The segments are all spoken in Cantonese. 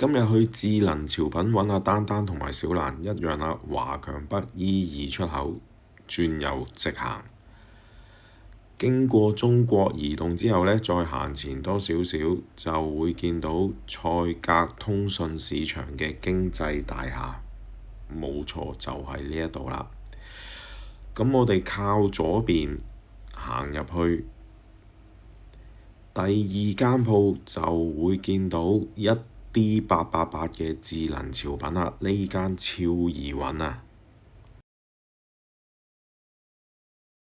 今日去智能潮品揾阿丹丹同埋小蘭一樣啦，華強北 E2出口轉右直行，經過中國移動之後呢，再行前多少少就會見到賽格通訊市場嘅經濟大廈，冇錯就係呢一度啦。咁我哋靠左邊行入去，第二間鋪就會見到1D888嘅智能潮品啦，呢間超易揾啊！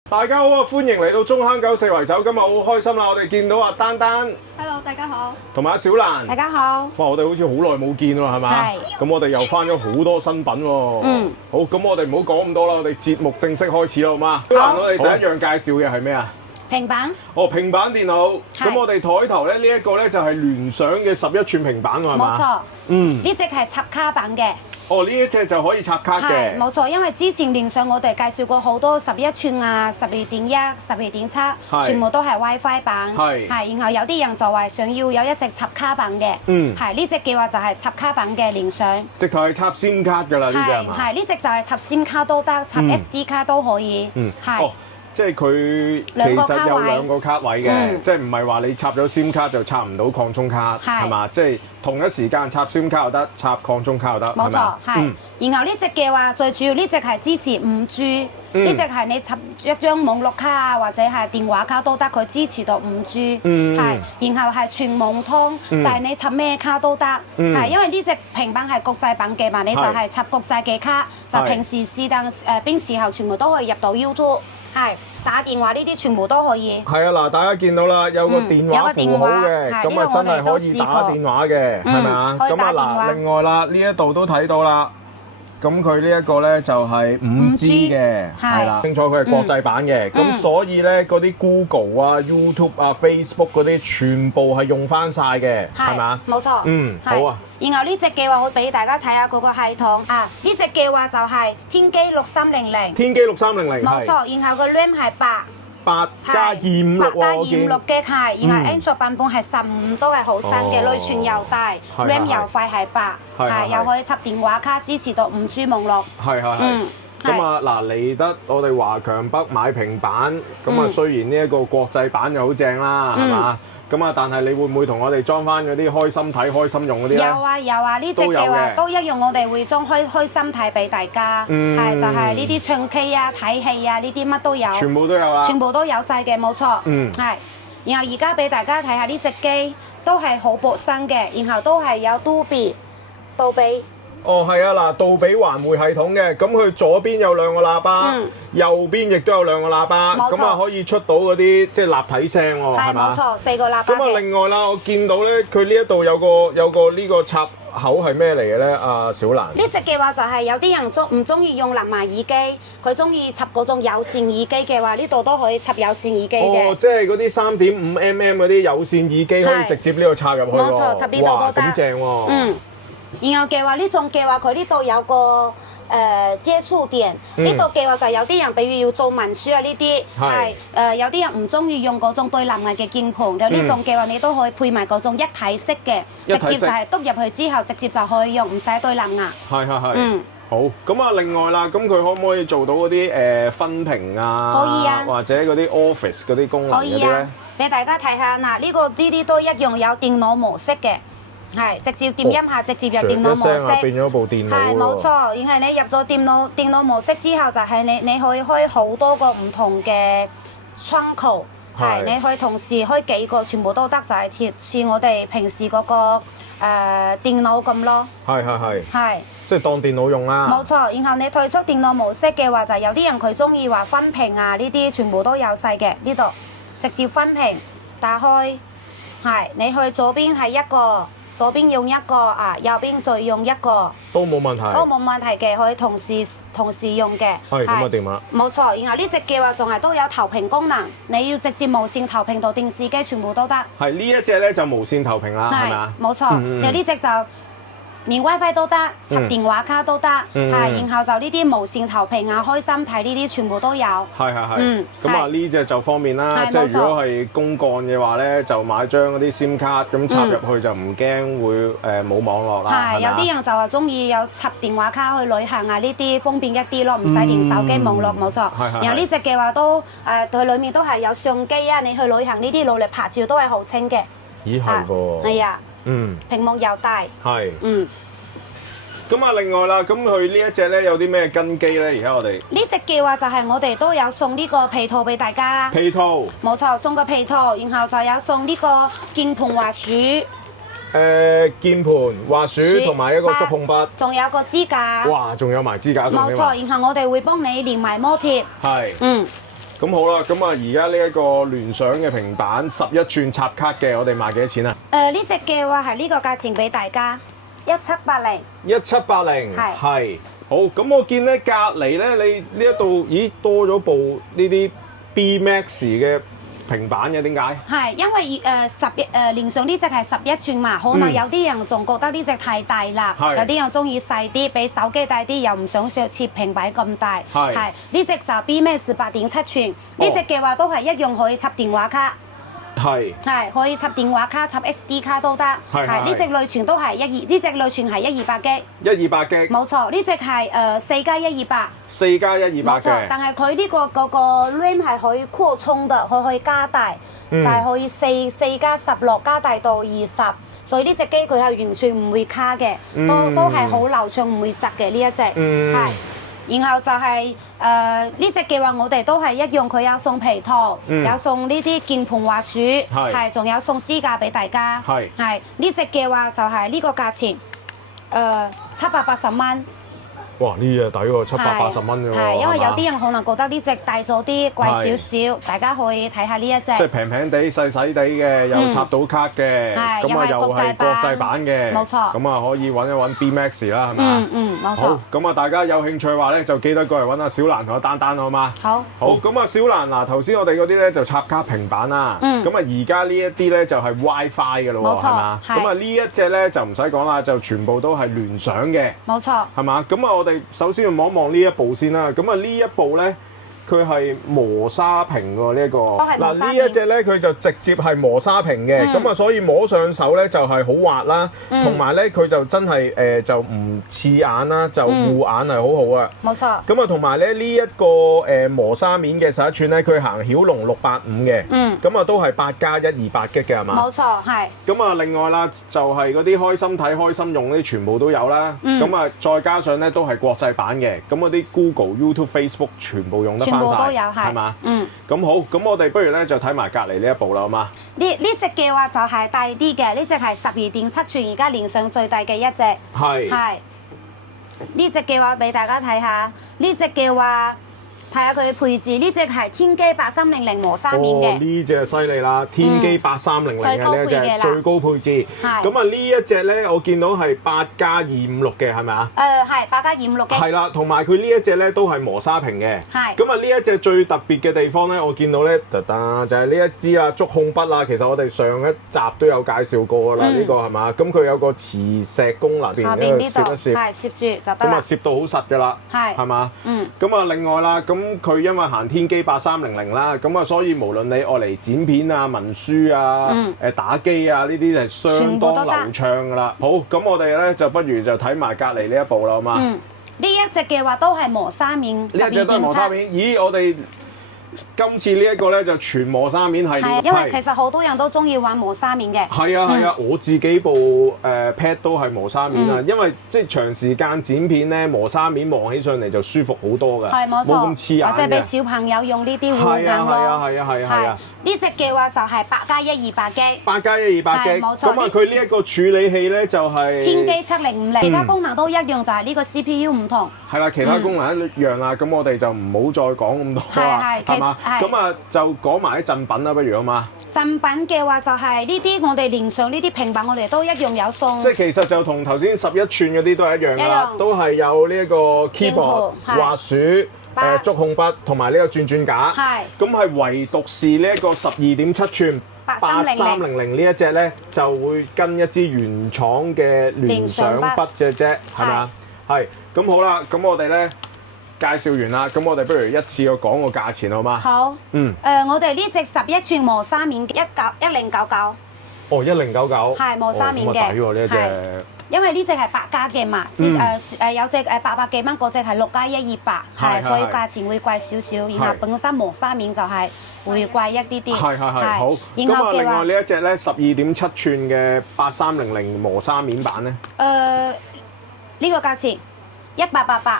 大家好啊，歡迎嚟到中坑9四圍走，今日好開心啦！我哋見到阿丹丹 Hello， 大家好。同埋阿小蘭，大家好。哇！我哋好似好耐冇見喎，係嘛？係。咁我哋又翻咗好多新品喎。嗯。好，咁我哋唔好講咁多啦，我哋節目正式開始啦，好嗎？小蘭，我哋第一樣介紹嘅係咩啊？平板。哦，平板電腦。係。咁我哋台頭咧呢一個咧就係聯想嘅11寸平板喎，係嘛？冇錯。嗯。呢隻係插卡版嘅。哦，呢一隻就可以插卡嘅。係，冇錯，因為之前聯想我哋介紹過好多11寸啊、12.1、12.7，全部都係 WiFi 版。係。然後有啲人就話想要有一隻插卡版嘅。嗯。係，呢隻嘅話就係插卡版嘅聯想。直頭係插 SIM 卡㗎啦，呢隻係嘛？係，呢隻就係插 SIM 卡都得，插 SD 卡都可以。嗯。係。即係佢其實有兩個卡位嘅，即係唔係話你插咗 SIM 卡就插唔到擴充卡，係嘛？即係同一時間插 SIM 卡又得，插擴充卡又得，冇錯，係。然後呢隻嘅話，最主要呢隻係支持5G，呢隻係你插一張網絡卡啊，或者係電話卡都得，佢支持到5G，係。然後係全網通，就係你插咩卡都得，係。因為呢隻平板係國際版嘅嘛，你就係插國際嘅卡，就平時是但邊時候全部都可以入到 YouTube。係打電話呢啲全部都可以。係啊，嗱，大家見到啦，有個電話符號嘅，咁啊真係可以打電話嘅，係咪啊？咁啊嗱，另外啦，呢一度都睇到啦。咁佢呢一個咧就係5G 嘅，係啦，清楚佢係國際版嘅，咁所以咧嗰啲 Google 啊、YouTube 啊、Facebook 嗰啲全部係用翻晒嘅，係咪？冇錯。嗯，好啊。然後呢隻嘅話，我俾大家睇下嗰個系統啊，呢隻嘅話就係天璣6300。天璣6300。冇錯，然後個 RAM 係8加256喎，加256嘅係，然後 Android 版本係15，都係好新嘅，內存又大 ，RAM 又快係8，係又可以插電話卡，支持到5G 網絡。係。咁啊嗱，嚟得我哋華強北買平板，咁啊雖然呢一個國際版又好正啦，係嘛？咁啊，但係你會唔會同我哋裝翻嗰啲開心睇、開心用嗰啲咧？有啊，呢隻嘅話都一樣，我哋會裝開心睇俾大家。係就係呢啲唱 K 啊、睇戲啊，呢啲乜都有。全部都有啊！全部都有晒嘅，冇錯。係。然後而家俾大家睇下呢隻機，都係好薄身嘅，然後都係有杜比。哦，係啊，嗱，杜比環迴系統嘅，咁佢左邊有兩個喇叭，右邊亦都有兩個喇叭，咁啊可以出到嗰啲即係立體聲喎，係嘛？冇錯，4個喇叭。咁啊，另外啦，我見到咧，佢呢一度有個呢個插口係咩嚟嘅咧？阿小蘭。呢隻嘅話就係有啲人唔中意用藍牙耳機，佢中意插嗰種有線耳機嘅話，呢度都可以插有線耳機嘅。哦，即係嗰啲3.5mm嗰啲有線耳機可以直接呢度插入去喎。冇錯，插呢度都得。咁正喎。然後嘅話呢種嘅話，佢呢度有個接觸點，呢度嘅話就有啲人，比如要做文書啊呢啲，係有啲人唔中意用嗰種對藍牙嘅鍵盤，有呢種嘅話你都可以配埋嗰種一體式嘅，直接就係篤入去之後，直接就可以用，唔使對藍牙。係。好，咁啊，另外啦，咁佢可唔可以做到嗰啲分屏啊？可以啊。或者嗰啲 Office 嗰啲功能嗰啲咧？俾大家睇下嗱，呢啲都一樣有電腦模式嘅。係直接掂一下，直接入電腦模式，變咗部電腦。係冇錯，然後你入咗電腦模式之後，就係你可以開好多個唔同嘅窗口，係你可以同時開幾個，全部都得，就係似我哋平時嗰個電腦咁咯。係。即係當電腦用啦。冇錯，然後你退出電腦模式嘅話，就有啲人佢中意話分屏啊，呢啲全部都有晒嘅，呢度直接分屏打開，係你去左邊係一個。左邊用一個啊，右邊再用一個，都冇問題，都冇問題嘅，可以同時用嘅。係咁啊，掂啦。冇錯，然後呢隻嘅話仲係都有投屏功能，你要直接無線投屏到電視機，全部都得。係呢一隻咧就無線投屏啦，係咪啊？冇錯，有呢隻就連 WiFi 都得，插電話卡都得，然後就呢啲無線投屏啊、開心睇呢啲全部都有。係。咁啊呢隻就方便啦，即係如果係公幹嘅話咧，就買張嗰啲 SIM 卡咁插入去就唔驚會冇網絡啦。係有啲人就話中意有插電話卡去旅行啊，呢啲方便一啲咯，唔使連手機網絡冇錯。然後呢隻嘅話都佢裡面都係有相機啊，你去旅行呢啲努力拍照都係好清嘅。咦係噃。係啊。屏幕又大。係。咁啊，另外啦，咁佢呢一隻咧有啲咩根基咧？而家我哋呢隻嘅話就係我哋都有送呢個皮套俾大家。皮套。冇錯，送個皮套，然後就有送呢個鍵盤滑鼠。鍵盤滑鼠同埋一個觸控筆。仲有個支架。哇！仲有埋支架。冇錯，然後我哋會幫你連埋摩貼。係。咁好啦，咁啊而家呢一個聯想嘅平板11吋插卡嘅，我哋賣幾多錢啊？呢隻嘅話係呢個價錢俾大家，1780。1780。係。好，咁我見咧隔離咧，你呢一度咦多咗部呢啲 B Max 嘅平板嘅，點解？係因為聯想呢隻係11吋嘛，可能有啲人仲覺得呢隻太大啦，有啲人中意細啲，比手機大啲，又唔想切平板咁大。係呢隻就 B Max 8.7吋，呢隻嘅話都係一樣可以插電話卡。係可以插電話卡、插 SD 卡都得。係呢隻內存都係呢隻內存係128G。128G。冇錯，呢隻係4+128。4+128冇錯，但係佢呢個嗰個 RAM 係可以擴充嘅，佢可以加大，就係可以4+16加大到20，所以呢隻機佢係完全唔會卡嘅，都係好流暢，唔會窒嘅呢一隻。係。然後就係呢隻嘅話，我哋都係一樣，佢有送皮套，有送呢啲鍵盤滑鼠，係仲有送支架俾大家。係呢隻嘅話就係呢個價錢，780蚊。哇！呢隻抵喎，780蚊啫喎。係因為有啲人可能覺得呢隻大咗啲，貴少少，大家可以睇下呢一隻。即係平平地、細細地嘅，又插到卡嘅，咁啊又係國際版嘅，冇錯。咁啊可以揾一揾 B Max 啦，係咪？冇錯。好，咁啊大家有興趣嘅話咧，就記得過嚟揾阿小蘭同阿丹丹好嘛？好。好，咁啊小蘭嗱，頭先我哋嗰啲咧就插卡平板啦，咁啊而家呢一啲咧就係 WiFi 嘅咯喎，係嘛？咁啊呢一隻咧就唔使講啦，就全部都係聯想嘅，冇錯。係嘛？咁啊我哋首先要望一望呢一部先啦。咁啊呢一部咧，佢係磨砂屏喎呢一個。嗱呢一隻咧，佢就直接係磨砂屏嘅，咁啊所以摸上手咧就係好滑啦，同埋咧佢就真係就唔刺眼啦，就護眼係好好啊。冇錯。咁啊同埋咧呢一個磨砂面嘅11吋咧，佢行驍龍685嘅，咁啊都係8+128G嘅係嘛？冇錯，係。咁啊另外啦，就係嗰啲開心睇、開心用嗰啲全部都有啦。咁啊再加上咧都係國際版嘅，咁嗰啲 Google、YouTube、Facebook 全部用得翻晒，都有係嘛？咁好，咁我哋不如咧就睇埋隔離呢一部啦，好嘛？呢隻嘅話就係大啲嘅，呢隻係12.7吋，而家連上最大嘅一隻。係。呢隻嘅話俾大家睇下，呢隻嘅話。睇下佢嘅配置，呢隻係天璣8300磨砂面嘅。呢隻犀利啦，天璣8300嘅呢一隻最高配置。咁啊呢一隻咧，我見到係8+256嘅，係咪啊？係8+256嘅。係啦，同埋佢呢一隻咧都係磨砂屏嘅。係。咁啊呢一隻最特別嘅地方咧，我見到咧，就係呢一支啊觸控筆啊，其實我哋上一集都有介紹過㗎啦，呢個係嘛？咁佢有個磁石功能，下邊呢度攝一攝，係攝住就得啦。咁啊攝到好實㗎啦，係嘛？咁啊另外啦，咁佢因為行天璣8300啦，咁啊所以無論你愛嚟剪片啊、文書啊、打機啊呢啲係相當流暢噶啦。好，咁我哋咧就不如就睇埋隔離呢一部啦，好嘛？呢一隻嘅話都係磨砂面，呢一隻都係磨砂面。咦，我哋今次呢一個咧就全磨砂面系列，係因為其實好多人都中意玩磨砂面嘅。係啊係啊，我自己部Pad 都係磨砂面啊，因為即係長時間剪片咧，磨砂面望起上嚟就舒服好多㗎，冇咁刺眼嘅。或者俾小朋友用呢啲護眼咯。係啊。呢隻嘅話就係8+128G。8+128G。冇錯。咁啊，佢呢一個處理器咧就係天璣7050，其他功能都一樣，就係呢個 CPU 唔同。係啦，其他功能一樣啦，咁我哋就唔好再講咁多啦，係嘛？咁啊，就講埋啲贈品啦，不如啊嘛。贈品嘅話就係呢啲，我哋連上呢啲平板，我哋都一樣有送。即係其實就同頭先11吋嗰啲都係一樣啦，都係有呢一個 keyboard、滑鼠、觸控筆同埋呢個轉轉架。係。咁係唯獨是呢一個12.7吋8300呢一隻咧，就會跟一支原廠嘅聯想筆嘅啫，係咪啊？係。咁好啦，咁我哋咧介紹完啦，咁我哋不如一次過講個價錢好嗎？好。我哋呢隻11寸磨砂面1099。哦，1099。係磨砂面嘅。咁抵喎呢一隻。因為呢隻係8加嘅嘛，有隻800幾蚊，嗰隻係6加1 200，係，所以價錢會貴少少。然後本身磨砂面就係會貴一啲啲。係。好。咁啊，另外呢一隻咧12.7寸嘅8300磨砂面版咧？呢個價錢1888。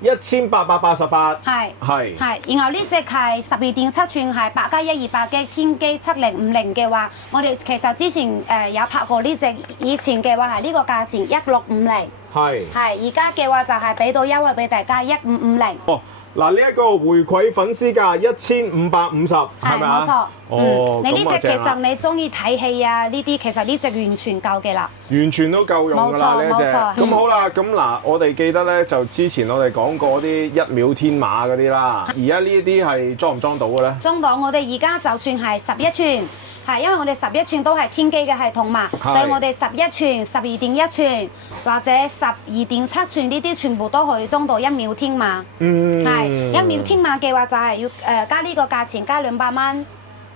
1888。係。然後呢隻係12.7寸係8加1 200嘅天璣7050嘅話，我哋其實之前有拍過呢隻，以前嘅話係呢個價錢1650。係。而家嘅話就係俾到優惠俾大家1550。哦，嗱呢一個回饋粉絲價1550，係咪啊？冇錯。哦，你呢隻其實你中意睇戲啊呢啲，其實呢隻完全夠嘅啦。完全都夠用㗎啦呢一隻。咁好啦，咁嗱，我哋記得咧就之前我哋講過啲1秒天馬嗰啲啦，而家呢啲係裝唔裝到嘅咧？裝到，我哋而家就算係11寸。係，因為我哋11寸都係天璣嘅系統嘛，所以我哋11寸、12.1寸或者12.7寸呢啲全部都可以裝到1秒天馬。係1秒天馬嘅話就係要加呢個價錢加200蚊。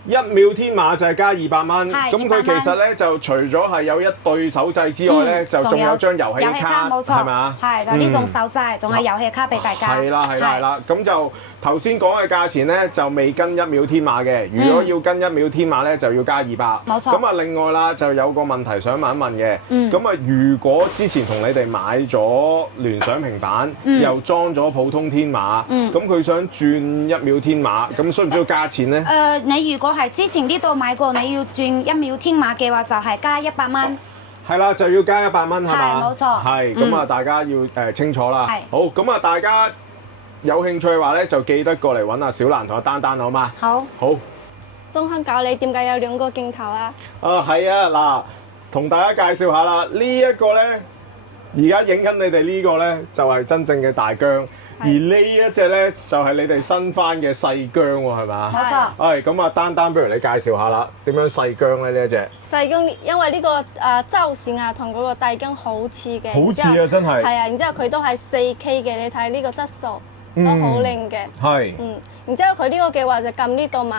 1秒天馬就係加200蚊。咁佢其實咧就除咗係有一對手掣之外咧，就仲有張遊戲卡，係咪啊？係，就呢種手掣，仲係遊戲卡俾大家。係啦。咁就頭先講嘅價錢咧就未跟1秒天馬嘅，如果要跟1秒天馬咧就要加200。冇錯。咁啊，另外啦就有個問題想問一問嘅。咁啊，如果之前同你哋買咗聯想平板，又裝咗普通天馬，咁佢想轉1秒天馬，咁需唔需要加錢咧？你如果係之前呢度買過，你要轉1秒天馬嘅話，就係加100蚊。係啦，就要加100蚊，係嘛？係，冇錯。係，咁啊，大家要清楚啦。好，咁啊，大家有興趣嘅話咧，就記得過嚟揾阿小蘭同阿丹丹，好嗎？好。中坑教你點解有2個鏡頭啊？係啊，嗱，同大家介紹下啦，呢一個咧，而家影緊你哋呢個咧，就係真正嘅大疆。而呢一隻咧就係你哋新翻嘅細姜喎，係嘛？冇錯。係咁啊，丹丹，不如你介紹下啦，點樣細姜咧呢一隻？細姜因為呢個造型啊，同嗰個大姜好似嘅。好似啊，真係。係啊，然之後佢都係4K 嘅，你睇呢個質素都好靚嘅。係。然之後佢呢個嘅話就撳呢度嘛，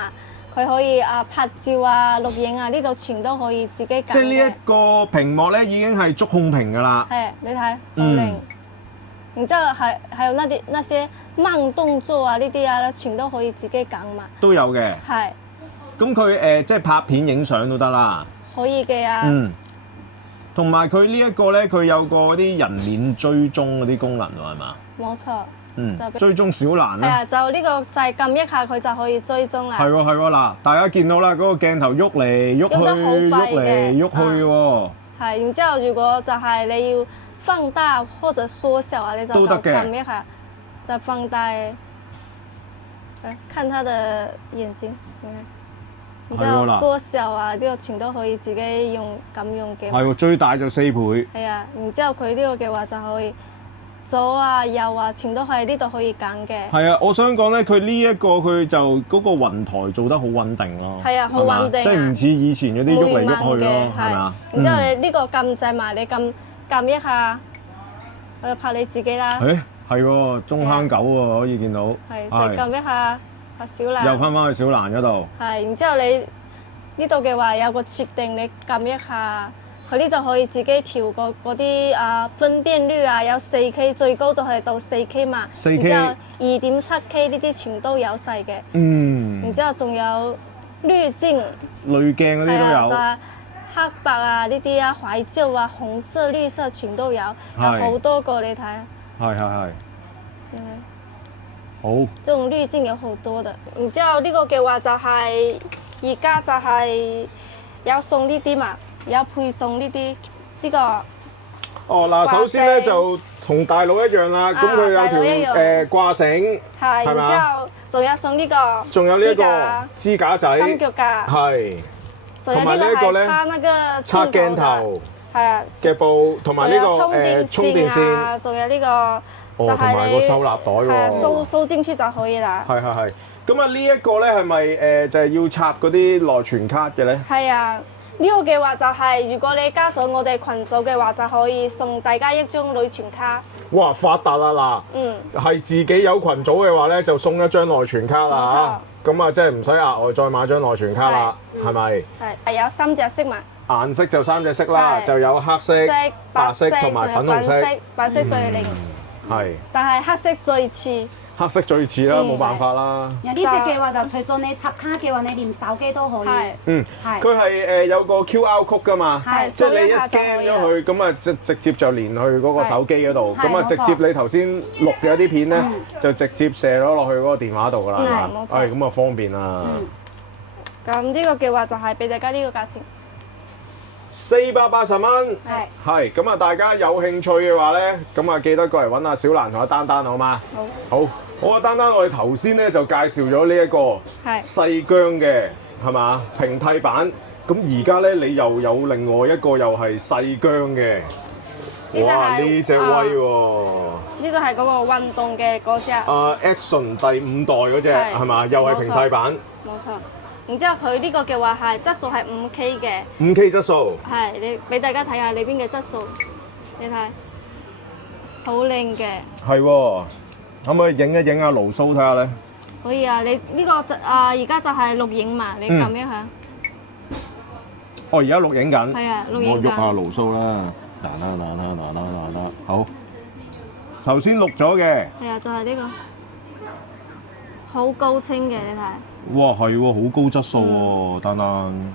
佢可以拍照啊、錄影啊，呢度全都可以自己撳。即係呢一個屏幕咧已經係觸控屏㗎啦。係，你睇好靚。然之後係有那些慢動作啊，呢啲啊，全都可以自己揀嘛。都有嘅。係。咁佢即係拍片影相都得啦。可以嘅啊。同埋佢呢一個咧，佢有個啲人臉追蹤嗰啲功能喎，係嘛？冇錯。追蹤小蘭咧。係啊，就呢個掣撳一下，佢就可以追蹤啦。係喎，嗱，大家見到啦，嗰個鏡頭喐嚟喐去，喐嚟喐去喎。係，然之後如果就係你要放大或者縮小啊，你就撳一下，就放大。看他的眼睛，然之後縮小啊，呢個全都可以自己咁用嘅。係喎，最大就4倍。係啊，然之後佢呢個嘅話就可以左啊右啊，全都係呢度可以揀嘅。係啊，我想講咧，佢呢一個佢就嗰個雲台做得好穩定咯。係啊，好穩定。即係唔似以前嗰啲喐嚟喐去咯，係咪啊？然之後你呢個撳掣埋，你撳一下，我就拍你自己啦。係喎，中坑狗喎，可以見到。係，就撳一下拍小蘭。又翻返去小蘭嗰度。係，然之後你呢度嘅話有個設定，你撳一下，佢呢度可以自己調個嗰啲分辨率啊，有4K， 最高就係到4K 嘛。4K。然之後2.7K 呢啲全都有晒嘅。然之後仲有濾鏡。濾鏡嗰啲都有。就係黑白啊呢啲啊，懷舊啊，紅色、綠色全都有，有好多個你睇。係。好。這種濾鏡有好多的。然之後呢個嘅話就係而家就係有送呢啲嘛，有配送呢啲呢個。嗱，首先咧就同大佬一樣啦，咁佢有條掛繩，係，然之後仲有送呢個，仲有呢一個支架仔，三腳架，係，同埋呢一個咧插鏡頭，係啊嘅布，同埋呢個充電線，仲有呢個。同埋個收納袋喎，收進去就可以啦。係。咁啊，呢一個咧係咪就係要插嗰啲內存卡嘅咧？係啊，呢個嘅話就係如果你加咗我哋群組嘅話，就可以送大家一張內存卡。哇！發達啦嗱，係自己有群組嘅話咧，就送一張內存卡啦嚇。咁啊，即係唔使額外再買張內存卡啦，係咪？係有3隻色嘛。顏色就3隻色啦，就有黑色、白色同埋粉紅色。白色最靚。係。但係黑色最似。黑色最似啦，冇辦法啦。有呢隻嘅話就除咗你插卡嘅話，你連手機都可以。係。佢係有個 QR code 㗎嘛，即係你一 scan 咗佢，咁啊直接就連去嗰個手機嗰度，咁啊直接你頭先錄嘅一啲片咧，就直接射咗落去嗰個電話度㗎啦。係咁啊方便啦。咁呢個嘅話就係俾大家呢個價錢。480蚊，係咁啊！大家有興趣嘅話咧，咁啊記得過嚟揾阿小蘭同阿丹丹好嗎？好啊！丹丹，我哋頭先咧就介紹咗呢一個細姜嘅係嘛平替版，咁而家咧你又有另外一個又係細姜嘅，哇！呢隻威喎！呢就係嗰個運動嘅嗰隻。Action 第5代嗰隻係嘛？又係平替版。冇錯。然之後佢呢個嘅話係質素係5K 嘅，5K 質素。係你俾大家睇下裏邊嘅質素，你睇好靚嘅。係喎，可唔可以影一影阿盧蘇睇下咧？可以啊，你呢個而家就係錄影嘛，你撳一下。哦，而家錄影緊。係啊，錄影緊。我喐下盧蘇啦，嗱，好。頭先錄咗嘅。係啊，就係呢個，好高清嘅，你睇。哇，係喎，好高質素喎，丹丹。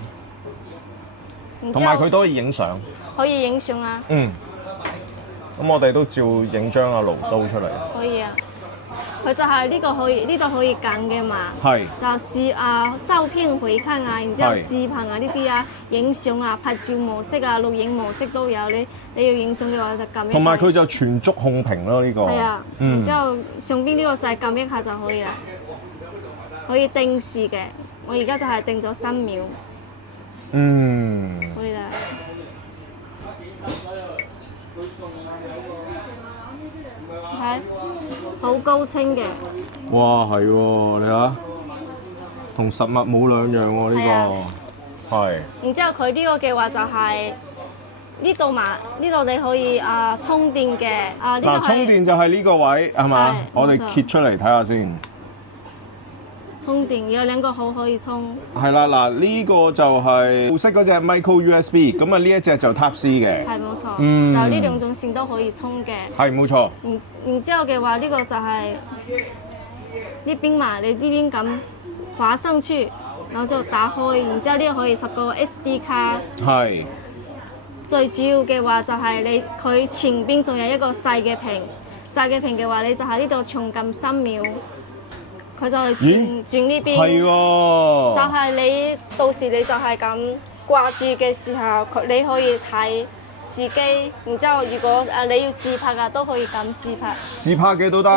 同埋佢都可以影相。可以影相啊。咁我哋都照影張阿盧蘇出嚟。可以啊。佢就係呢個可以，呢度可以揀嘅嘛。係。就是照片回看啊，然之後視頻啊呢啲啊，影相啊、拍照模式啊、錄影模式都有。你要影相嘅話就撳一下。同埋佢就全觸控屏咯呢個。係啊。然之後上邊呢個就係撳一下就可以啦。可以定時嘅，我而家就係定咗3秒。可以啦。係，好高清嘅。哇，係喎，你睇，同實物冇兩樣喎呢個。係。然之後佢呢個嘅話就係呢度嘛，呢度你可以充電嘅。嗱，充電就係呢個位係嘛？我哋揭出嚟睇下先。充電有2個口可以充。係啦，嗱呢個就係舊式嗰隻 Micro USB， 咁啊呢一隻就 Type C 嘅。係冇錯。就呢2種線都可以充嘅。係冇錯。然之後嘅話，呢個就係呢邊嘛，你呢邊咁滑上去，然後就打開，然之後呢個可以插個 SD 卡。係。最主要嘅話就係佢前邊仲有一個細嘅屏，細嘅屏嘅話你就喺呢度長撳3秒。佢就係轉呢邊，係喎，就係你到時你就係咁掛住嘅時候，你可以睇自己，然之後如果你要自拍啊，都可以咁自拍。自拍嘅都得。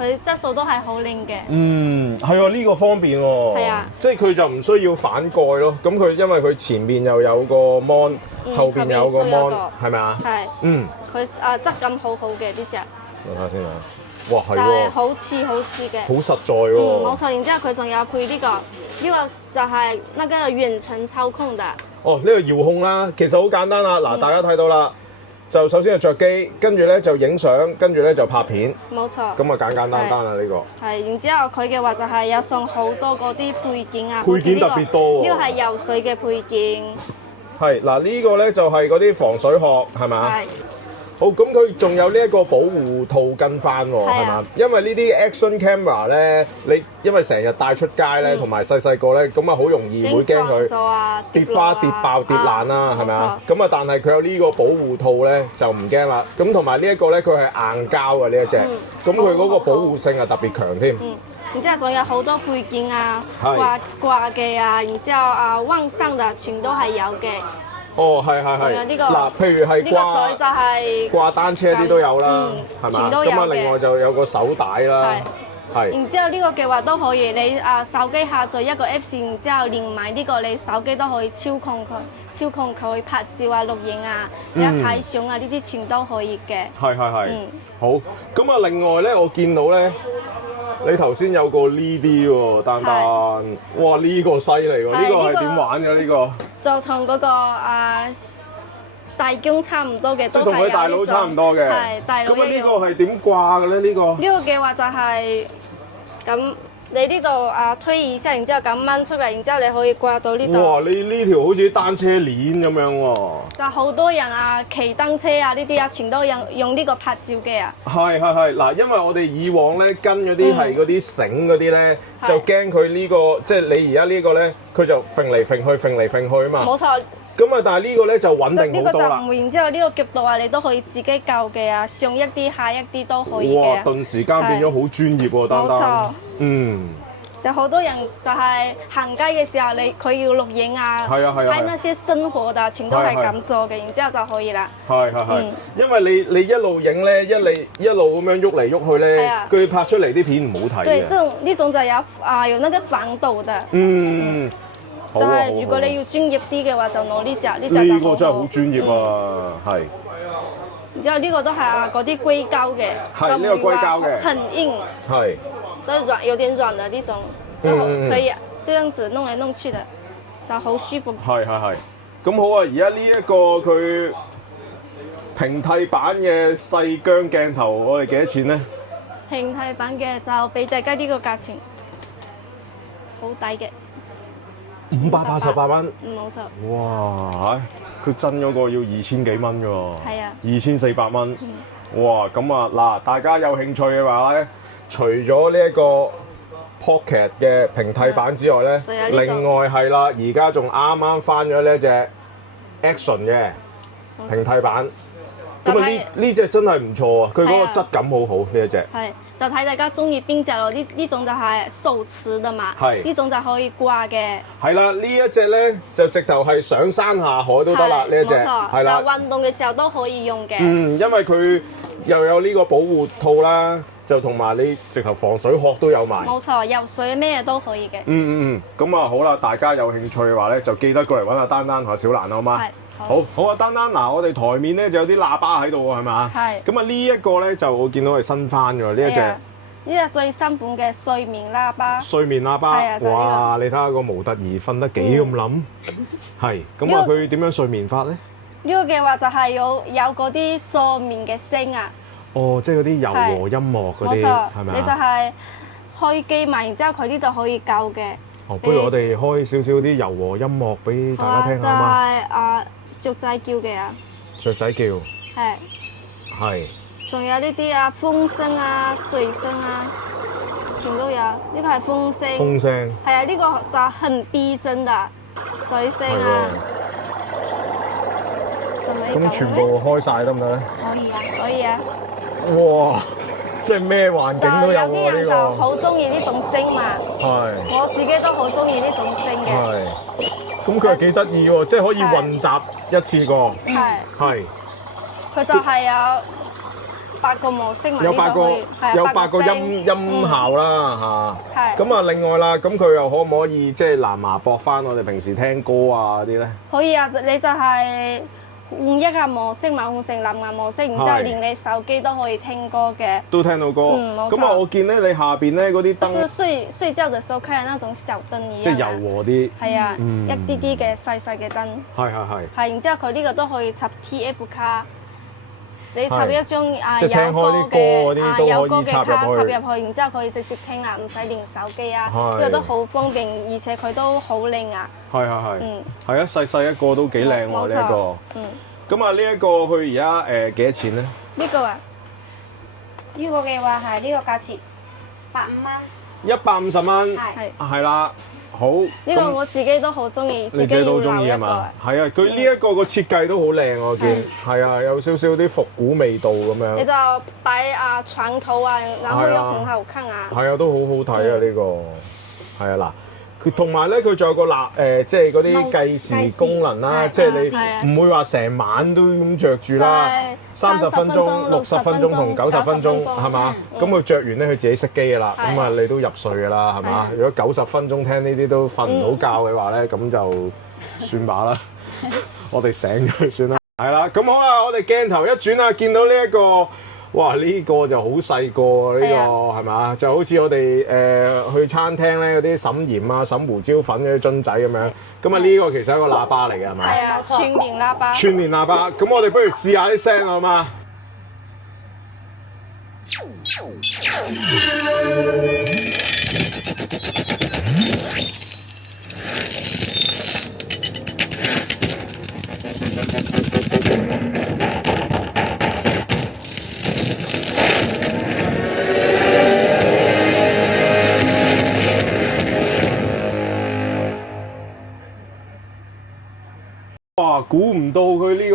佢質素都係好靚嘅。係啊，呢個方便喎。係啊。即係佢就唔需要反蓋咯。咁佢因為佢前面又有個 mon，後邊有個 mon，係咪啊？係。佢質感好好嘅呢隻。睇下先啊。哇，係喎！就係好似嘅，好實在喎。冇錯，然之後佢仲有配呢個就係那個遠程操控嘅。哦，呢個遙控啦，其實好簡單啦。嗱，大家睇到啦，就首先係着機，跟住咧就影相，跟住咧就拍片。冇錯。咁啊簡簡單單啊呢個。係，然之後佢嘅話就係有送好多嗰啲配件啊。配件特別多喎。呢個係游水嘅配件。係，嗱呢個咧就係嗰啲防水殼，係咪？係。好，咁佢仲有呢一個保護套跟翻喎，係嘛？因為呢啲 action camera 咧，你因為成日帶出街咧，同埋細個咧，咁啊好容易會驚佢跌花、跌爆、跌爛啦，係咪啊？咁啊，但係佢有呢個保護套咧，就唔驚啦。咁同埋呢一個咧，佢係硬膠嘅呢一隻，咁佢嗰個保護性啊特別強添。然之後仲有好多配件啊，掛嘅啊，然之後往上嘅全都係有嘅。哦，係。嗱，譬如係掛單車啲都有啦，係嘛？咁啊，另外就有個手帶啦，係。然之後呢個嘅話都可以，你手機下載一個 Apps， 然之後連埋呢個你手機都可以操控佢拍照啊、錄影啊、一睇相啊，呢啲全都可以嘅。係。好，咁啊，另外咧，我見到咧，你頭先有個呢啲喎，丹丹，哇呢個犀利喎，呢個係點玩嘅呢個？就同嗰個大疆差唔多嘅，即係同佢大佬差唔多嘅。係大佬一樣。咁啊呢個係點掛嘅咧？呢個？呢個嘅話就係咁。你呢度推二下，然之後咁掹出嚟，然之後你可以掛到呢度。哇！你呢條好似單車鏈咁樣喎。就好多人騎單車呢啲全都用呢個拍照嘅啊。係嗱，因為我哋以往咧跟嗰啲係嗰啲繩嗰啲咧，就驚佢呢個即係你而家呢個咧，佢就揈嚟揈去，揈嚟揈去啊嘛。冇錯。咁啊，但係呢個咧就穩定好多啦。呢個就唔會，然之後呢個角度你都可以自己校嘅上一啲下一啲都可以嘅。哇！頓時間變咗好專業喎，丹丹。冇錯。嗯。有好多人就係行街嘅時候，佢要錄影拍那些生活的，全都係咁做嘅，然之後就可以啦。係，因為你一路影咧，一路咁樣喐嚟喐去咧，佢拍出嚟啲片唔好睇嘅。對，呢種就有那個防抖的。但係如果你要專業啲嘅話，就攞呢隻，呢隻呢個真係好專業啊，係。然之後呢個都係嗰啲硅膠嘅，係呢個硅膠嘅，很硬。係。都軟，有點軟的呢種，都可以這樣子弄嚟弄去的，就好舒服。係。咁好啊！而家呢一個佢平替版嘅細姜鏡頭，我哋幾多錢咧？平替版嘅就俾大家呢個價錢，好抵嘅。588蚊。冇錯。哇！佢真嗰個要2000幾蚊㗎喎。係啊。2400蚊。哇！咁啊嗱，大家有興趣嘅話咧。除咗呢一個 Pocket 嘅平替版之外咧，另外係啦，而家仲啱啱翻咗呢一隻 Action 嘅平替版。咁啊呢隻真係唔錯啊！佢嗰個質感好好呢一隻。係，就睇大家中意邊隻咯。呢種就係手持嘅嘛，呢種就可以掛嘅。係啦，呢一隻咧就直頭係上山下海都得啦。呢一隻係啦，運動嘅時候都可以用嘅。因為佢又有呢個保護套啦。就同埋你直頭防水殼都有埋，冇錯，游水咩都可以嘅。咁啊好啦，大家有興趣嘅話咧，就記得過嚟揾阿丹丹同阿小蘭好嗎？係，好啊，丹丹嗱，我哋台面咧就有啲喇叭喺度喎，係咪？係。咁啊呢一個咧就我見到係新翻㗎呢一隻。呢隻最新款嘅睡眠喇叭。睡眠喇叭。哇！你睇下個模特兒瞓得幾咁冧。係。咁啊佢點樣睡眠法咧？呢個嘅話就係有嗰啲助眠嘅聲啊。哦，即係嗰啲柔和音樂嗰啲，係咪啊？你就係開機埋，然之後佢呢度可以校嘅。哦，不如我哋開少少啲柔和音樂俾大家聽下嘛。就係雀仔叫嘅啊。雀仔叫。係。係。仲有呢啲風聲水聲全都有。呢個係風聲。風聲。係啊，呢個就很逼真的水聲咁全部開晒得唔得咧？可以啊。哇！即係咩環境都有喎呢個。有啲人就好中意呢種聲嘛。係。我自己都好中意呢種聲嘅。係。咁佢係幾得意喎，即係可以混雜一次過。係。佢就係有8個模式嘛。有8個音效啦嚇。係。咁啊，另外啦，咁佢又可唔可以即係藍牙駁翻我哋平時聽歌啊嗰啲咧？可以啊，你就係。換一個模式嘛，換成藍牙模式，然之後連你手機都可以聽歌嘅。都聽到歌。咁啊，我見咧你下邊咧嗰啲燈。是睡覺嘅時候開嘅那種小燈一樣。即係柔和啲。係啊，一啲啲嘅細細嘅燈。係。係，然之後佢呢個都可以插 TF 卡，你插一張有歌嘅卡插入去，然之後可以直接聽啊，唔使連手機啊，呢個都好方便，而且佢都好靚啊。係。係啊，細細一個都幾靚喎呢一個。咁啊，呢一個佢而家幾多錢咧？呢個啊，呢個嘅話係呢個價錢85蚊。150蚊。係啦，好。呢個我自己都好中意，你自己都中意係嘛？係啊，佢呢一個個設計都好靚我見。係啊，有少少啲復古味道咁樣。你就擺床頭啊，然後又很好看啊。係啊，都好好睇啊呢個。係啊嗱。同埋咧，佢仲有個即係嗰啲計時功能啦，即係你唔會話成晚都咁着住啦，30分鐘、60分鐘同90分鐘係嘛？咁佢着完咧，佢自己熄機㗎啦，咁啊你都入睡㗎啦，係嘛？如果90分鐘聽呢啲都瞓唔到覺嘅話咧，咁就算罷啦，我哋醒咗佢算啦。係啦，咁好啦，我哋鏡頭一轉啊，見到呢一個哇！呢個就好細個呢個係咪？就好似我哋去餐廳咧嗰啲揼鹽啊、揼胡椒粉嗰啲樽仔咁樣。咁啊呢個其實係一個喇叭嚟嘅係咪？係啊，串連喇叭。串連喇叭。咁我哋不如試下啲聲好嘛？哇！估唔到佢呢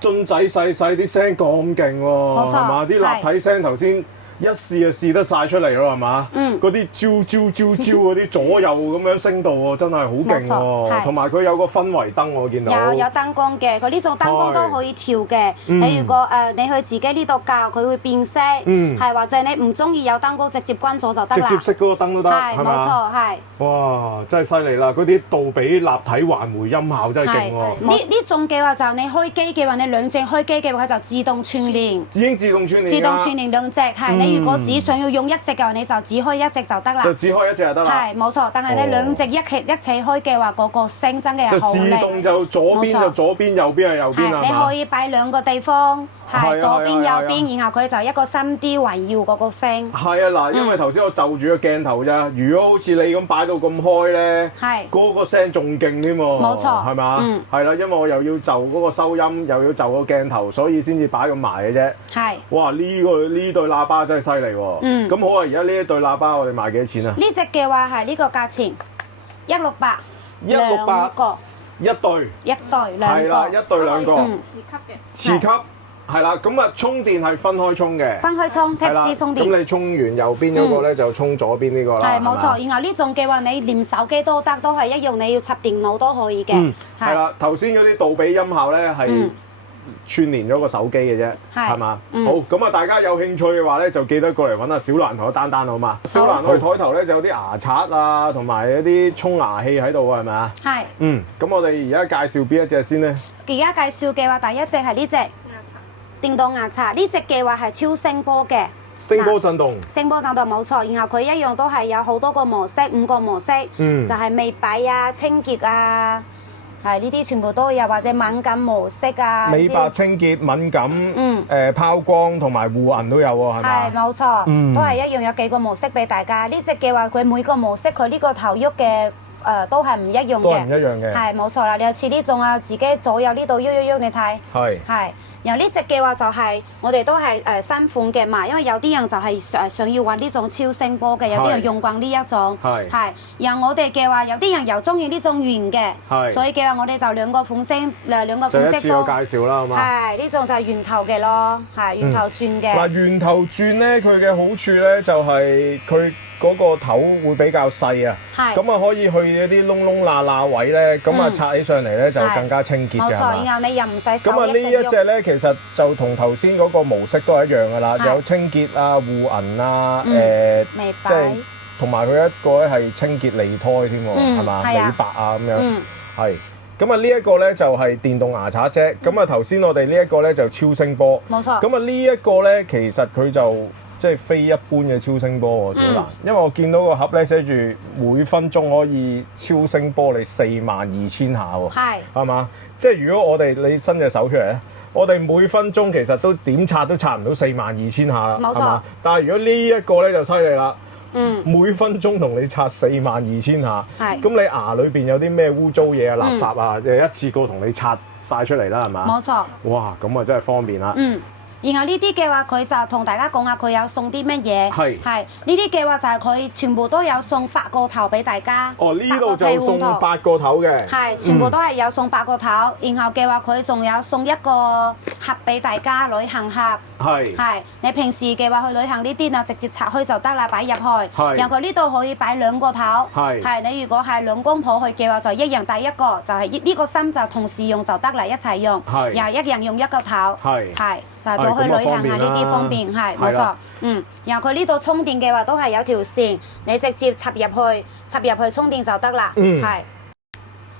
個樽仔細細啲聲咁勁喎，係嘛？啲立體聲頭先一試就試得晒出嚟咯，係嘛？嗰啲招嗰啲左右咁樣聲道喎，真係好勁喎。同埋佢有個氛圍燈我見到。有燈光嘅，佢呢種燈光都可以調嘅。你如果你去自己呢度校，佢會變色。係或者你唔中意有燈光，直接關咗就得啦。直接熄嗰個燈都得，係冇錯，係。哇！真係犀利啦！嗰啲杜比立體環迴音效真係勁喎。呢種嘅話就你開機嘅話，你兩隻開機嘅話就自動串連。已經自動串連。自動串連兩隻係。你如果只想要用一隻嘅話，你就只開一隻就得啦。就只開一隻就得啦。係冇錯，但係你兩隻一齊開嘅話，嗰個聲真嘅係好靚。就自動就左邊就左邊，右邊係右邊啊嘛。你可以擺兩個地方。係左邊右邊，然後佢就一個3D 環繞嗰個聲。係啊，嗱，因為頭先我就住個鏡頭咋，如果好似你咁擺到咁開咧，嗰個聲仲勁添喎。冇錯，係嘛？係啦，因為我又要就嗰個收音，又要就個鏡頭，所以先至擺咁埋嘅啫。係。哇！呢對喇叭真係犀利喎。咁好啊，而家呢一對喇叭我哋賣幾多錢啊？呢隻嘅話係呢個價錢168。168個。一對兩個。係啦，一對兩個。磁吸嘅。磁吸。係啦，咁啊充電係分開充嘅，分開充，Type-C充電。咁你充完右邊嗰個咧就充左邊呢個啦。係冇錯，然後呢種嘅話你連手機都得，都係一樣，你要插電腦都可以嘅。係啦，頭先嗰啲杜比音效咧係串連咗個手機嘅啫，係嘛？好，咁啊大家有興趣嘅話咧就記得過嚟揾阿小蘭同阿丹丹好嘛？小蘭我哋台頭咧就有啲牙刷啊，同埋一啲沖牙器喺度啊，係咪啊？係。咁我哋而家介紹邊一隻先咧？而家介紹嘅話，第一隻係呢隻。電動牙刷呢隻嘅話係超聲波嘅，聲波震動，聲波震動冇錯。然後佢一樣都係有好多個模式，5個模式，就係美白啊、清潔啊，係呢啲全部都有，或者敏感模式啊。美白、清潔、敏感，拋光同埋護齦都有喎，係咪？係冇錯，都係一樣有幾個模式俾大家。呢隻嘅話佢每個模式佢呢個頭喐嘅都係唔一樣嘅，都係唔一樣嘅。係冇錯啦，你有似呢種啊，自己左右呢度喐，你睇。係。然後呢隻嘅話就係我哋都係新款嘅嘛，因為有啲人就係想要玩呢種超聲波嘅，有啲人用慣呢一種，係。然後我哋嘅話有啲人又中意呢種圓嘅，所以嘅話我哋就兩個款式都。就一次我介紹啦，好嘛？係呢種就係圓頭嘅咯，係圓頭轉嘅。嗱圓頭轉咧，佢嘅好處咧就係佢嗰個頭會比較細啊，咁啊可以去一啲窿窿罅罅位咧，咁啊拆起上嚟咧就更加清潔嘅。冇錯，然後你又唔使手咁啊呢一隻咧，其實就同頭先嗰個模式都係一樣噶啦，有清潔啊、護齦啊，即係同埋佢一個咧係清潔離胎添喎，係嘛？美白啊咁樣，係。咁啊呢一個咧就係電動牙刷啫，咁啊頭先我哋呢一個咧就超聲波，冇錯。咁啊呢一個咧其實佢就即係非一般嘅超聲波喎，小蘭，因為我見到個盒咧寫住每分鐘可以超聲波你42000下喎，係嘛？即係如果你伸隻手出嚟咧，我哋每分鐘其實都點刷都刷唔到42000下啦，係嘛？但係如果呢一個咧就犀利啦。每分鐘同你刷42000下，咁你牙裏邊有啲咩污糟嘢啊、垃圾啊，就一次過同你刷晒出嚟啦，係嘛？冇錯。哇，咁啊真係方便啦。然後呢啲嘅話，佢就同大家講下佢有送啲乜嘢。係呢啲嘅話就係佢全部都有送8個頭俾大家。哦，呢度就送8個頭嘅。係，全部都係有送8個頭。然後嘅話，佢仲有送一個盒俾大家，旅行盒。係，你平時嘅話去旅行呢啲啊，直接拆開就得啦，擺入去。然後佢呢度可以擺2個頭。係，你如果係兩公婆去嘅話，就一人帶一個，就係呢個芯就同時用就得啦，一齊用。然後一人用一個頭。係。就到去旅行下呢啲方便，係冇錯。然後佢呢度充電嘅話都係有條線，你直接插入去充電就得啦。係。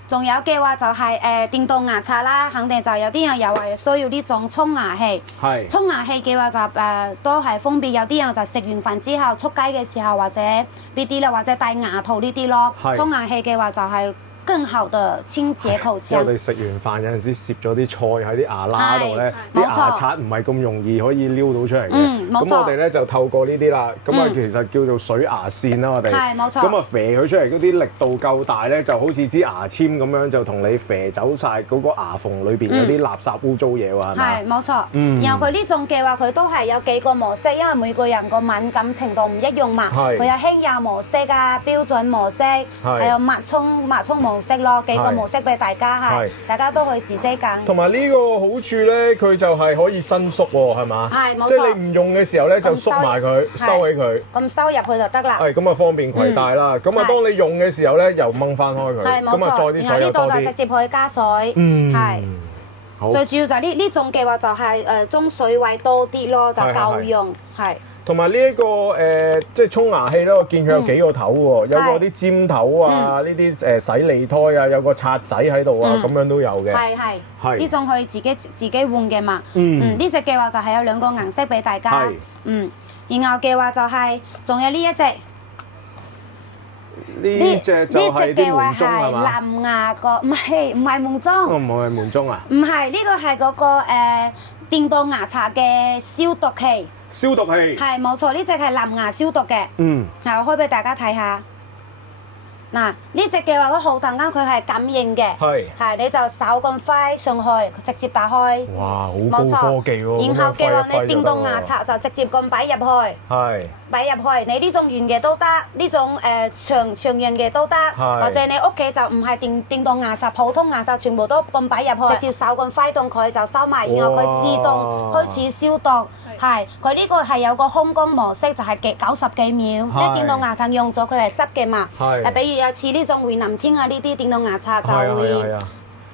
仲有嘅話就係電動牙刷啦，肯定就有啲人又話需要呢種沖牙器。係。沖牙器嘅話就都係方便，有啲人就食完飯之後出街嘅時候或者呢啲啦，或者戴牙套呢啲咯。沖牙器嘅話就係更好的清潔口腔。我哋食完飯有陣時攝咗啲菜喺啲牙罅度咧，啲牙刷唔係咁容易可以撩到出嚟嘅。咁我哋咧就透過呢啲啦，咁啊其實叫做水牙線啦，我哋。係冇錯。咁啊肥佢出嚟嗰啲力度夠大咧，就好似支牙籤咁樣，就同你肥走晒嗰個牙縫裏邊嗰啲垃圾污糟嘢喎，係咪？係冇錯。然後佢呢種嘅話，佢都係有幾個模式，因為每個人個敏感程度唔一樣嘛。佢有輕柔模式啊、標準模式，係有脈衝模式咯，幾個模式俾大家係，大家都可以自己揀。同埋呢個好處咧，佢就係可以伸縮喎，係嘛？係冇錯。即係你唔用嘅時候咧，就縮埋佢，收起佢。咁收入去就得啦。係咁啊，方便攜帶啦。咁啊，當你用嘅時候咧，又掹翻開佢。係冇錯。咁啊，載啲水又多啲。然後呢度就直接可以加水。係。好。最主要就係呢種嘅話就係中水位多啲咯，就夠用係。同埋呢一個即係沖牙器咧，我見佢有幾個頭喎，有個啲尖頭啊，呢啲洗脷胎啊，有個刷仔喺度啊，咁樣都有嘅。係。呢種可以自己換嘅嘛。呢隻嘅話就係有兩個顏色俾大家。然後嘅話就係仲有呢一隻。呢隻就係啲門鐘係嘛？藍牙個唔係門鐘。唔係門鐘啊？唔係，呢個係嗰個電動牙刷嘅消毒器。消毒器。係冇錯，呢隻係藍牙消毒嘅。係，我開俾大家睇下。嗱，呢隻嘅話，佢好突間，佢係感應嘅。係。你就手咁揮上去，直接打開。哇！好高科技喎。然後嘅話，你電動牙刷就直接咁擺入去。係。擺入去，你呢種圓嘅都得，呢種長形嘅都得，或者你屋企就唔係電動牙刷，普通牙刷全部都咁擺入去，直接手咁揮動佢就收埋，然後佢自動開始消毒。係，佢呢個係有個空工模式，就係90幾秒。因為電動牙刷用咗佢係濕嘅嘛，比如有似呢種回南天啊呢啲電動牙刷就會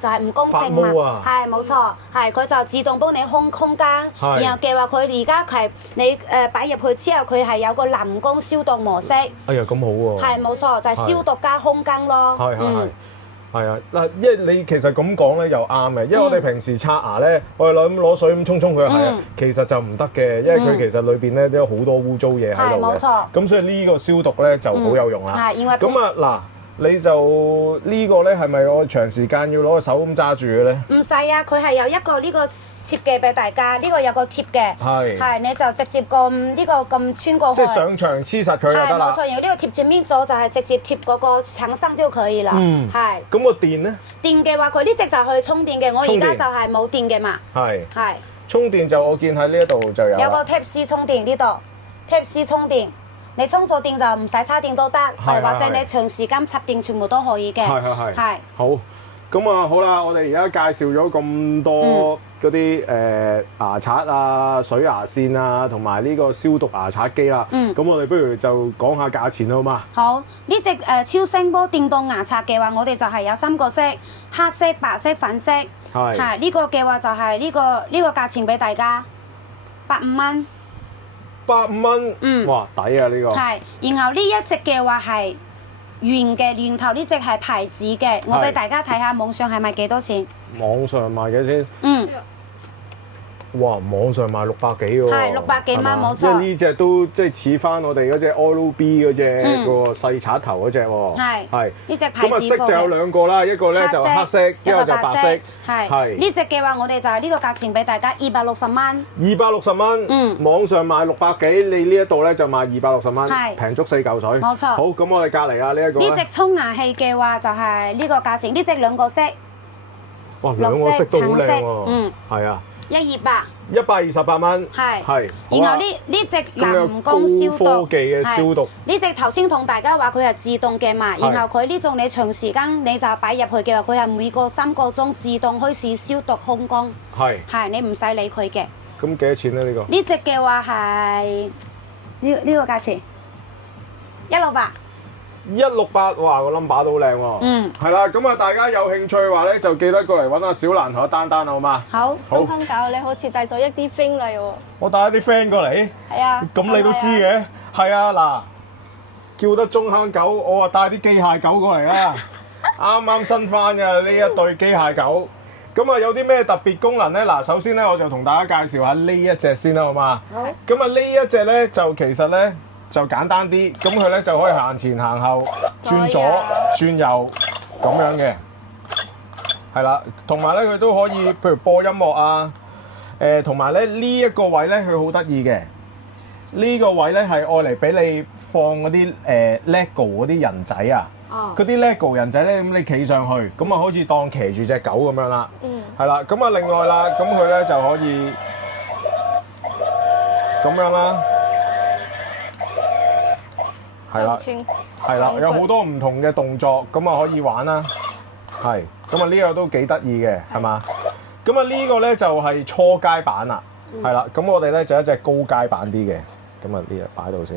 就係唔公正嘛。係冇錯，係佢就自動幫你空間，然後嘅話佢而家係你擺入去之後，佢係有個人工消毒模式。哎呀，咁好喎！係冇錯，就係消毒加空間咯。係啊，嗱，因為你其實咁講咧又啱嘅，因為我哋平時刷牙咧，我哋攞水咁沖佢係啊，其實就唔得嘅，因為佢其實裏邊咧都有好多污糟嘢喺度嘅。係冇錯。咁所以呢個消毒咧就好有用啦。係，因為咁啊嗱。你就呢個咧係咪我長時間要攞個手咁揸住嘅咧？唔使啊，佢係有一個呢個貼嘅俾大家，呢個有個貼嘅，係你就直接咁呢個咁穿過去，即係上牆黐實佢就得啦。係冇錯，然後呢個貼住面咗就係直接貼嗰個牆身就可以啦。係。咁個電咧？電嘅話，佢呢隻就可以充電嘅，我而家就係冇電嘅嘛。係。係。充電就我見喺呢一度就有。有個 Type C 充電呢度 ，Type C 充電。你充咗電就唔使叉電都得，或者你長時間插電全部都可以嘅。係。好，咁啊好啦，我哋而家介紹咗咁多嗰啲牙刷啊、水牙線啊，同埋呢個消毒牙刷機啦。咁我哋不如就講下價錢好嘛？好，呢隻超聲波電動牙刷嘅話，我哋就係有3個色，黑色、白色、粉色。係。呢個嘅話就係呢個價錢俾大家，85蚊。85蚊，哇，抵啊呢個！係，然後呢一隻嘅話係圓嘅，圓頭呢隻係牌子嘅，我俾大家睇下網上係賣幾多錢？網上賣幾錢？哇！網上賣600幾喎，係600幾蚊冇錯。即係呢隻都即係似翻我哋嗰隻 Oral-B 嗰隻個細刷頭嗰隻喎。係呢隻牌子貨。咁啊色就有2個啦，一個咧就黑色，一個就白色。係呢隻嘅話，我哋就係呢個價錢俾大家260蚊。260蚊。網上賣600幾，你呢一度咧就賣260蚊，平足4嚿水。冇錯。好，咁我哋隔離啊呢一個。呢隻沖牙器嘅話就係呢個價錢，呢隻2個色。哇，2個色都好靚喎。係啊。128蚊，係，然後呢隻藍光消毒，高科技嘅消毒，呢隻頭先同大家話佢係自動嘅嘛，然後佢呢種你長時間你就擺入去嘅話，佢係每個3個鐘自動開始消毒空缸，係你唔使理佢嘅。咁幾多錢咧？呢個呢隻嘅話係呢個價錢168。168，哇個 number 都好靚喎。係啦，咁啊大家有興趣嘅話咧，就記得過嚟揾阿小蘭同阿丹丹好嘛？好。中香狗，你好似帶咗一啲 friend 嚟喎。我帶一啲 friend 過嚟。係啊。咁你都知嘅。係啊，嗱，叫得中香狗，我話帶啲機械狗過嚟啦。啱啱新翻嘅呢一對機械狗。咁啊，有啲咩特別功能咧？嗱，首先咧，我就同大家介紹下呢一隻先啦，好嘛？好。咁啊，呢一隻咧就其實咧就簡單啲，咁佢咧就可以行前行後、轉左轉右咁樣嘅，係啦。同埋咧，佢都可以譬如播音樂啊，同埋咧呢一個位咧，佢好得意嘅。呢個位咧係愛嚟俾你放嗰啲LEGO 嗰啲人仔啊。嗰啲 LEGO 人仔咧，咁你企上去，咁啊好似當騎住隻狗咁樣啦。係啦，咁啊另外啦，咁佢咧就可以咁樣啦。係啦，係啦，有好多唔同嘅動作，咁啊可以玩啦。係，咁啊呢個都幾得意嘅，係嘛？咁啊呢個咧就係初階版啦。係啦，咁我哋咧就一隻高階版啲嘅，咁啊呢隻擺度先，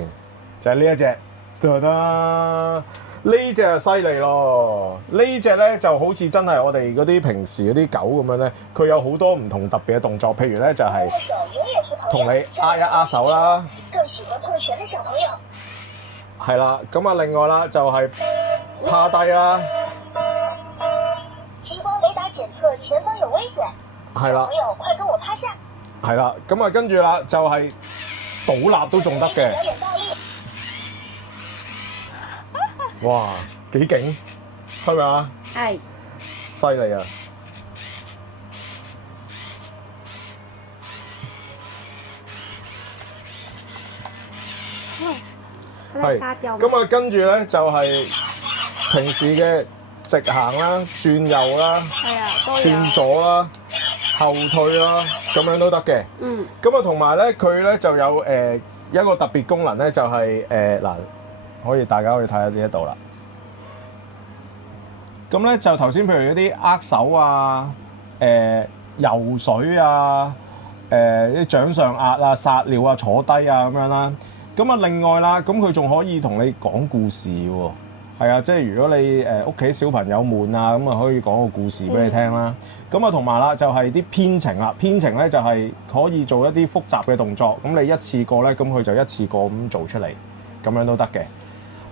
就係呢一隻，得得。呢隻就犀利咯！呢隻咧就好似真係我哋嗰啲平時嗰啲狗咁樣咧，佢有好多唔同特別嘅動作，譬如咧就係同你握一握手啦，係啦，咁啊另外啦就係趴低啦，係啦，係啦，咁啊跟住啦就係倒立都仲得嘅。哇，幾勁，係咪啊？係。犀利啊！係。咁啊，跟住咧就係平時嘅直行啦、轉右啦、轉左啦、後退啦，咁樣都得嘅。咁啊，同埋咧，佢咧就有一個特別功能咧，就係嗱。大家可以睇下呢一度啦。咁咧就頭先譬如嗰啲握手啊、游水啊、啲掌上壓啊、撒尿啊、坐低啊咁樣啦。咁啊另外啦，咁佢仲可以同你講故事喎。係啊，即係如果你屋企小朋友悶啊，咁啊可以講個故事俾你聽啦。咁啊同埋啦，就係啲編程啦。編程咧就係可以做一啲複雜嘅動作。咁你一次過咧，咁佢就一次過咁做出嚟，咁樣都得嘅。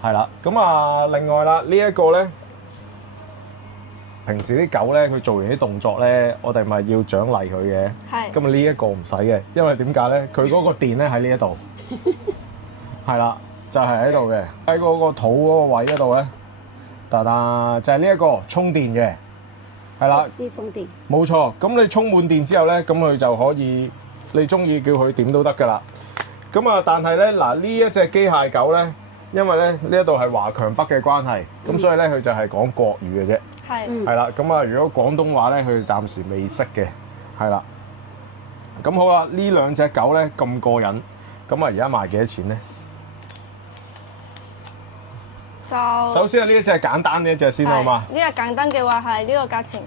係啦，咁啊，另外啦，呢一個咧，平時啲狗咧，佢做完啲動作咧，我哋咪要獎勵佢嘅。係。咁啊，呢一個唔使嘅，因為點解咧？佢嗰個電咧喺呢一度，係啦，就係喺度嘅，喺嗰個肚嗰個位嗰度咧，就係呢一個充電嘅，係啦。充電。冇錯，咁你充滿電之後咧，咁佢就可以，你中意叫佢點都得㗎啦。咁啊，但係咧，嗱呢一隻機械狗咧。因為咧呢一度係華強北嘅關係，咁所以咧佢就係講國語嘅啫。係啦，咁啊如果廣東話咧，佢暫時未識嘅，係啦。咁好啦，呢兩隻狗咧咁過癮，咁啊而家賣幾多錢咧？就首先係呢一隻簡單呢一隻先好嘛？呢個簡單嘅話係呢個價錢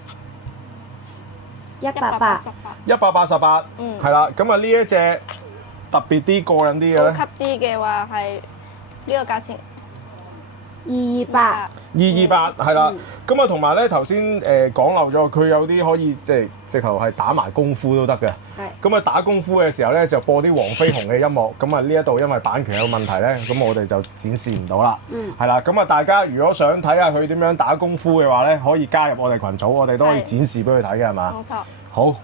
188，係啦。咁啊呢一隻特別啲過癮啲嘅咧？高級啲嘅話係。呢個價錢228係啦，咁啊同埋咧頭先講漏咗，佢有啲可以即係直頭係打埋功夫都得嘅。咁啊打功夫嘅時候咧就播啲黃飛鴻嘅音樂，咁啊呢一度因為版權有問題咧，咁我哋就展示唔到啦。係啦，咁啊大家如果想睇下佢點樣打功夫嘅話咧，可以加入我哋群組，我哋都可以展示俾佢睇嘅，係嘛？冇錯。好。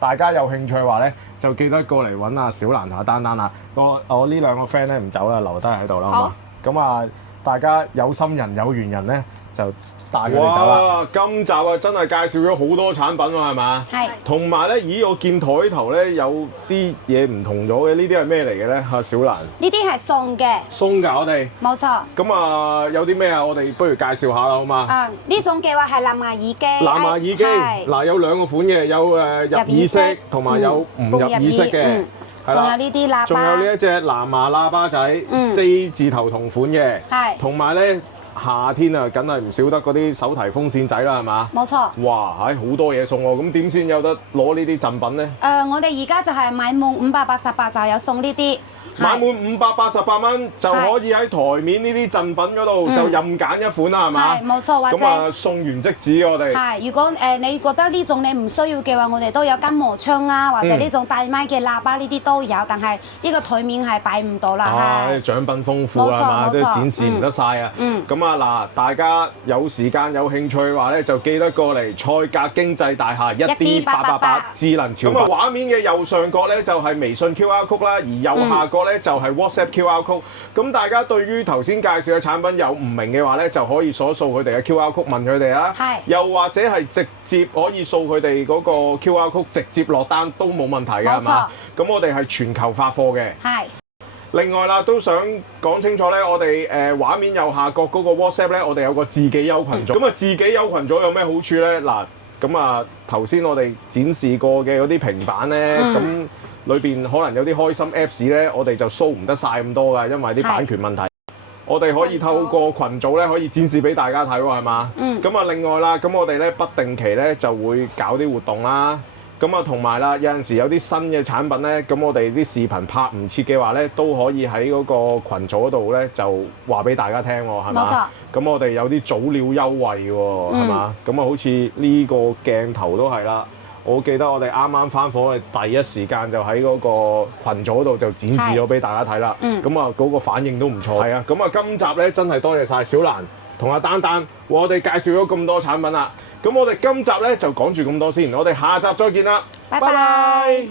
大家有興趣嘅話咧，就記得過嚟揾阿小蘭同阿丹丹啦。我呢兩個 friend 咧唔走啦，留低喺度啦，好嘛？咁啊，大家有心人有緣人咧，就帶佢哋走啦。哇！今集啊，真係介紹咗好多產品喎，係嘛？係。同埋咧，咦，我見枱頭咧有啲嘢唔同咗嘅，呢啲係咩嚟嘅咧？嚇，小蘭。呢啲係送嘅。送㗎，我哋。冇錯。咁啊，有啲咩啊？我哋不如介紹下啦，好嘛？啊，呢種嘅話係藍牙耳機。藍牙耳機。嗱，有兩個款嘅，有入耳式同埋有唔入耳式嘅。仲有呢啲喇叭，仲有呢一隻藍牙喇叭仔，J 字頭同款嘅，同埋咧夏天啊，梗係唔少得嗰啲手提風扇仔啦，係嘛？冇錯。哇，好多嘢送喎，咁點先有得攞呢啲贈品咧？我哋而家就係買滿588就有送呢啲。買滿588蚊就可以喺台面呢啲贈品嗰度就任揀一款啦，係嘛？係，冇錯，或者咁啊送完即止我哋。係，如果你覺得呢種你唔需要嘅話，我哋都有筋膜槍啊，或者呢種帶麥嘅喇叭呢啲都有，但係呢個台面係擺唔到啦。啊，獎品豐富啊嘛，都展示唔得晒啊。咁咁啊嗱，大家有時間有興趣嘅話咧，就記得過嚟賽格經濟大廈1D888智能潮品。咁啊，畫面嘅右上角咧就係微信 QR code 啦，而右下角咧就係 WhatsApp QR code。咁大家對於頭先介紹嘅產品有唔明嘅話咧，就可以掃佢哋嘅 QR code 問佢哋啦。係。又或者係直接可以掃佢哋嗰個 QR code 直接落單都冇問題嘅，係嘛？咁我哋係全球發貨嘅。係。另外啦，都想講清楚咧，我哋畫面右下角嗰個 WhatsApp 咧，我哋有個自己優群組。咁啊，自己優群組有咩好處咧？嗱，咁啊頭先我哋展示過嘅嗰啲平板咧，咁裏邊可能有啲開心 Apps 咧，我哋就 show 唔得晒咁多㗎，因為啲版權問題。我哋可以透過群組咧，可以展示俾大家睇喎，係嘛？咁啊，另外啦，咁我哋咧不定期咧就會搞啲活動啦。咁啊，同埋啦，有陣時有啲新嘅產品咧，咁我哋啲視頻拍唔切嘅話咧，都可以喺嗰個群組嗰度咧就話俾大家聽喎，係嘛？冇錯。咁我哋有啲早鳥優惠喎，係嘛？咁啊，好似呢個鏡頭都係啦。我記得我哋啱啱翻火，第一時間就喺嗰個群組嗰度就展示咗俾大家睇啦。咁啊，嗰個反應都唔錯。係啊，咁啊，今集咧真係多謝晒小蘭同阿丹丹為我哋介紹咗咁多產品啦。咁我哋今集咧就講住咁多先，我哋下集再見啦，拜拜。